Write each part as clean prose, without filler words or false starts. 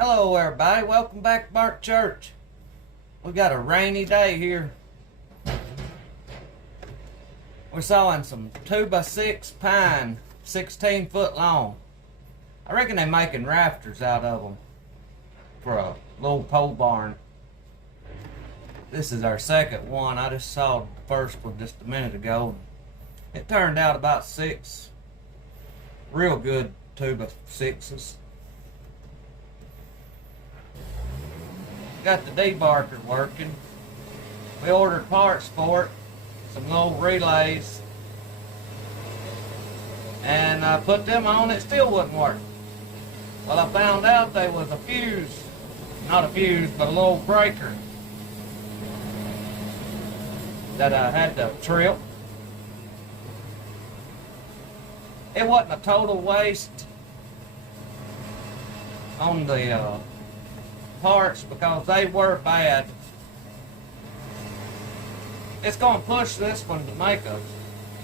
Hello everybody, welcome back to burntchurch. We got a rainy day here. We're sawing some 2x6 pine, 16 foot long. I reckon they're making rafters out of them for a little pole barn. This is our second one. I just saw the first one just a minute ago. It turned out about 6 real good 2x6s. Got the debarker working. We ordered parts for it, some little relays, and I put them on. It still wouldn't work. Well, I found out there was a fuse, not a fuse, but a little breaker that I had to trip. It wasn't a total waste on the parts because they were bad. It's going to push this one to make a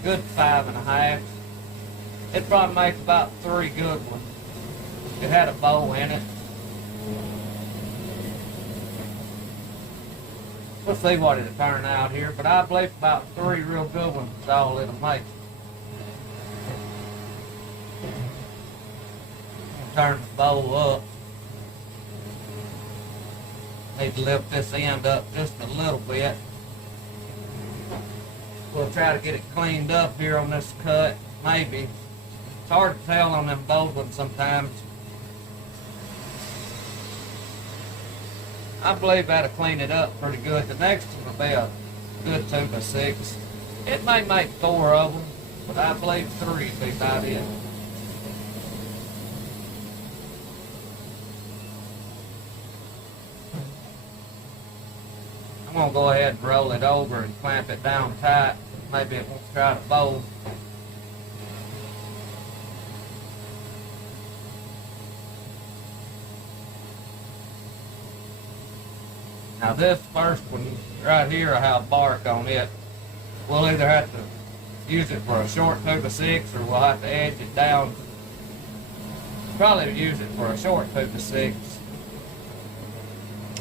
good 5.5. It'd probably make about 3 good ones. It had a bow in it. We'll see what it'll turn out here, but I believe about 3 real good ones is all it'll make. Turn the bow up. Need to lift this end up just a little bit. We'll try to get it cleaned up here on this cut, maybe. It's hard to tell on them bold ones sometimes. I believe that'll clean it up pretty good. The next one will be a good 2x6. It may make 4 of them, but I believe 3 will be about it. I'm going to go ahead and roll it over and clamp it down tight. Maybe it won't try to fold. Now this first one right here will have bark on it. We'll either have to use it for a short 2x6 or we'll have to edge it down. Probably use it for a short 2x6.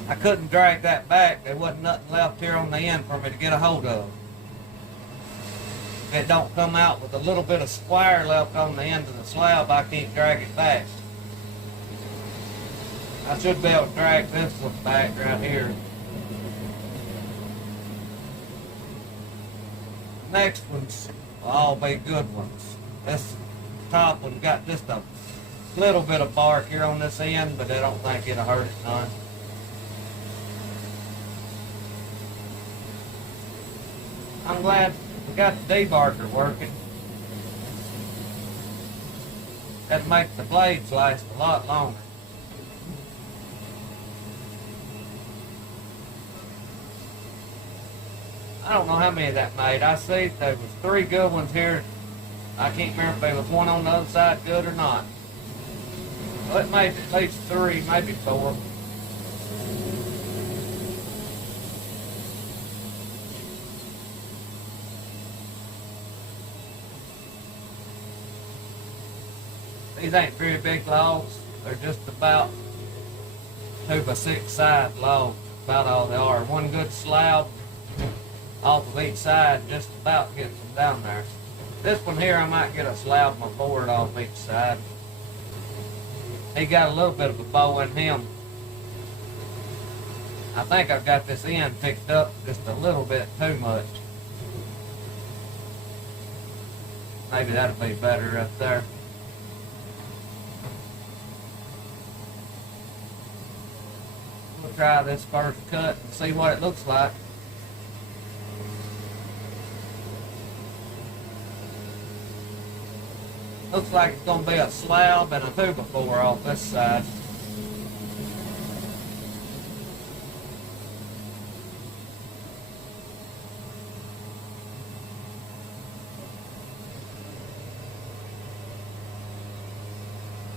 I couldn't drag that back. There wasn't nothing left here on the end for me to get a hold of. If it don't come out with a little bit of square left on the end of the slab, I can't drag it back. I should be able to drag this one back right here. Next ones will all be good ones. This top one got just a little bit of bark here on this end, but I don't think it'll hurt it none. I'm glad we got the debarker working. That makes the blades last a lot longer. I don't know how many that made. I see there was 3 good ones here. I can't remember if there was one on the other side good or not. Well, it made at least 3, maybe 4. These ain't very big logs. They're just about 2x6 side logs. About all they are. One good slab off of each side just about gets them down there. This one here I might get a slab of my board off each side. He got a little bit of a bow in him. I think I've got this end picked up just a little bit too much. Maybe that'll be better right there. We'll try this first cut and see what it looks like. Looks like it's going to be a slab and a 2x4 off this side.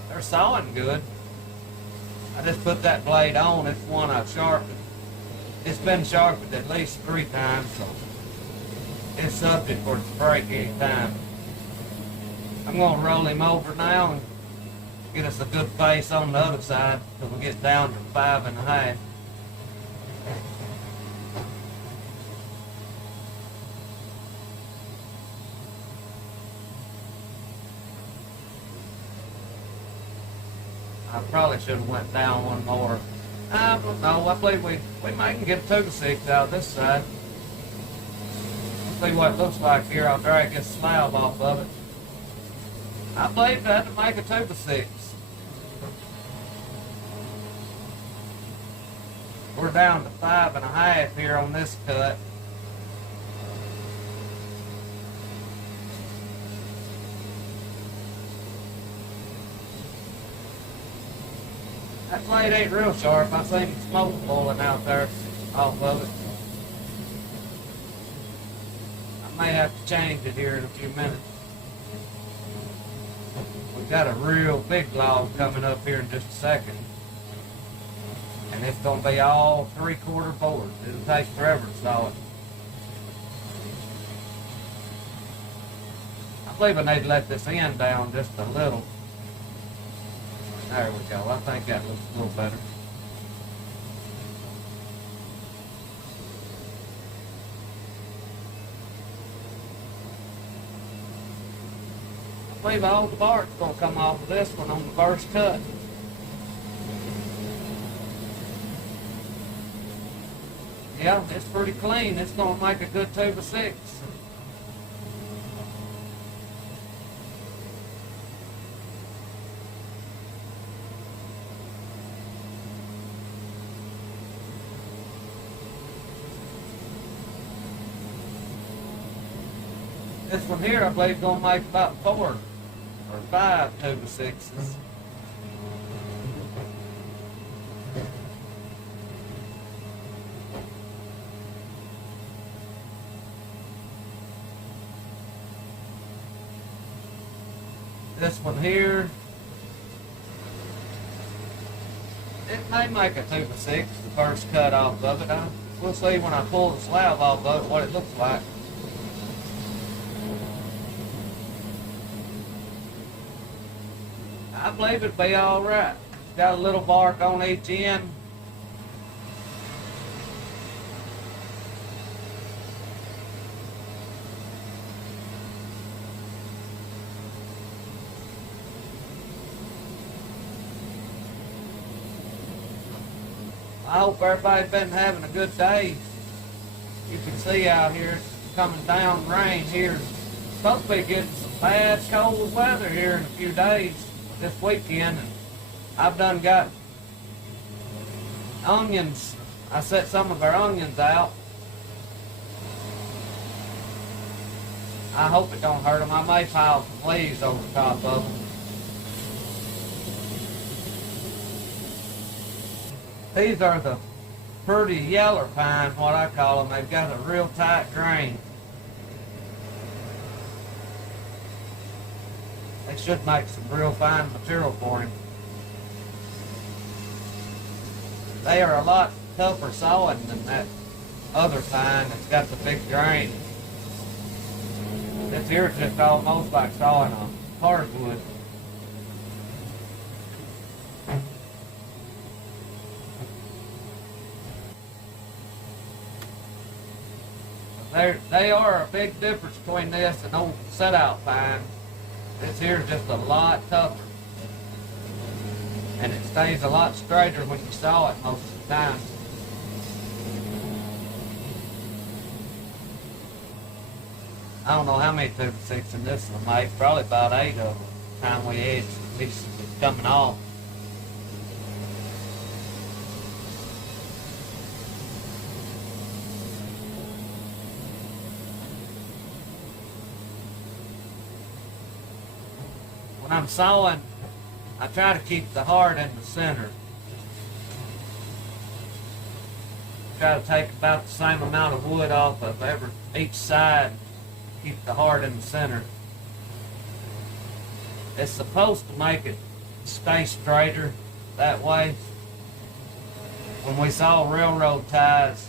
They're sawing good. I just put that blade on. It's one I've sharpened. It's been sharpened at least 3 times, so it's subject for it to break any time. I'm going to roll him over now and Get us a good face on the other side till we get down to 5.5. I probably should have went down one more. I don't know. I believe we might get 2 to 6 out this side. Let's see what it looks like here. I'll drag this slab off of it. I believe I had to make a 2 to 6. We're down to 5.5 here on this cut. That blade ain't real sharp. I seen smoke boiling out there off of it. I may have to change it here in a few minutes. We've got a real big log coming up here in just a second. And it's going to be all 3/4 boards. It'll take forever to saw it. I believe I need to let this end down just a little. There we go. I think that looks a little better. I believe all the bark's going to come off of this one on the first cut. Yeah, it's pretty clean. It's going to make a good 2 to 6. This one here, I believe, is going to make about 4 or 5 2 to 6s. This one here, it may make a 2 to 6, the first cut off of it. We'll see when I pull the slab off of it what it looks like. I believe it'll be all right. Got a little bark on each end. I hope everybody's been having a good day. You can see out here it's coming down rain here. It's supposed to be getting some bad cold weather here in a few days this weekend. And I've done got onions. I set some of our onions out. I hope it don't hurt them. I may pile some leaves over the top of them. These are the pretty yeller pine, what I call them. They've got a real tight grain. They should make some real fine material for him. They are a lot tougher sawing than that other pine that's got the big grain. This here is just almost like sawing a hardwood. They are a big difference between this and old set-out pine. This here is just a lot tougher. And it stays a lot straighter when you saw it most of the time. I don't know how many 2 to 6 in this will make. Probably about 8 of them. Time we edge the pieces that's coming off. When I'm sawing, I try to keep the heart in the center. Try to take about the same amount of wood off of each side. Keep the heart in the center. It's supposed to make it stay straighter that way. When we saw railroad ties,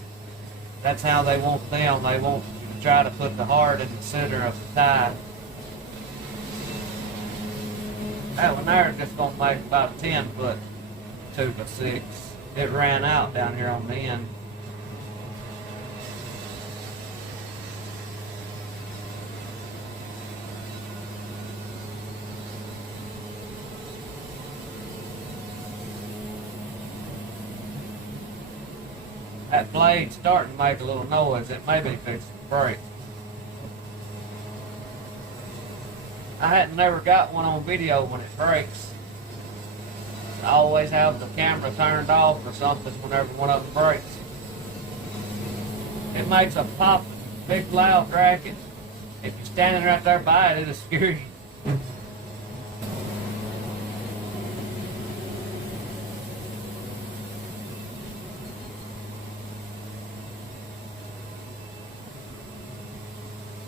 that's how they want them. They want to try to put the heart in the center of the tie. That one there is just gonna make about a 10-foot 2x6. It ran out down here on the end. That blade's starting to make a little noise. It may be fixing to break. I hadn't never got one on video when it breaks. I always have the camera turned off or something whenever one of them breaks. It makes a pop, big loud racket. If you're standing right there by it, it'll scare you.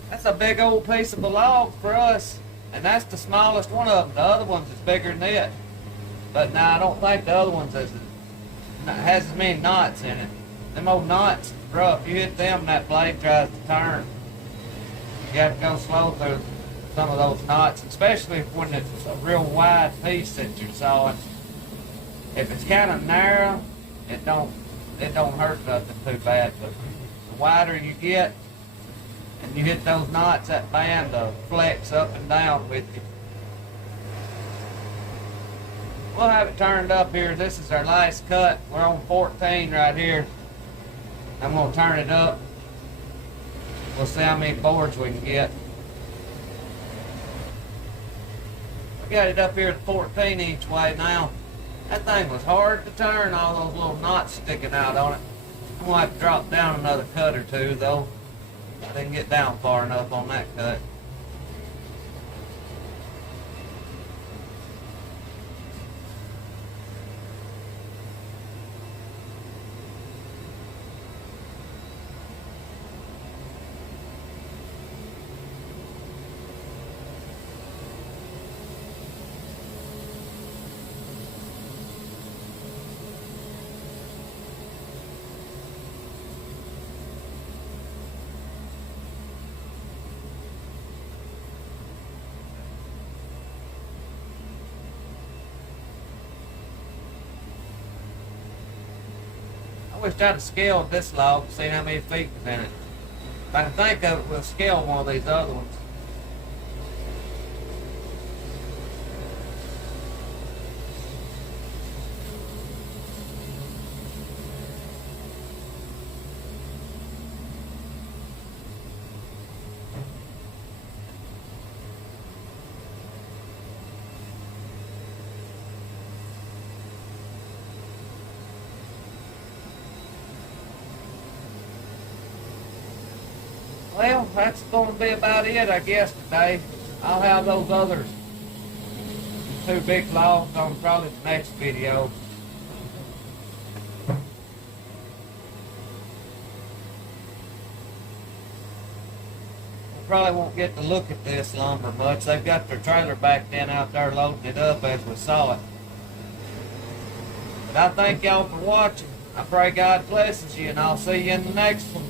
That's a big old piece of a log for us, and that's the smallest one of them. The other ones is bigger than it. But now I don't think the other ones has as many knots in it. Them old knots, rough. You hit them and that blade tries to turn. You have to go slow through some of those knots, especially when it's a real wide piece that you're sawing. If it's kind of narrow, it don't hurt nothing too bad. But the wider you get, and you hit those knots, that band will flex up and down with you. We'll have it turned up here. This is our last cut. We're on 14 right here. I'm going to turn it up. We'll see how many boards we can get. We got it up here at 14 each way now. That thing was hard to turn, all those little knots sticking out on it. I'm going to have to drop down another cut or two though. I didn't get down far enough on that cut. I wish I'd have scaled this log to see how many feet was in it. If I can think of it, we'll scale one of these other ones. Well, that's going to be about it, I guess, today. I'll have those others, 2 big logs, on probably the next video. We probably won't get to look at this lumber much. They've got their trailer backed in out there loading it up as we saw it. But I thank y'all for watching. I pray God blesses you, and I'll see you in the next one.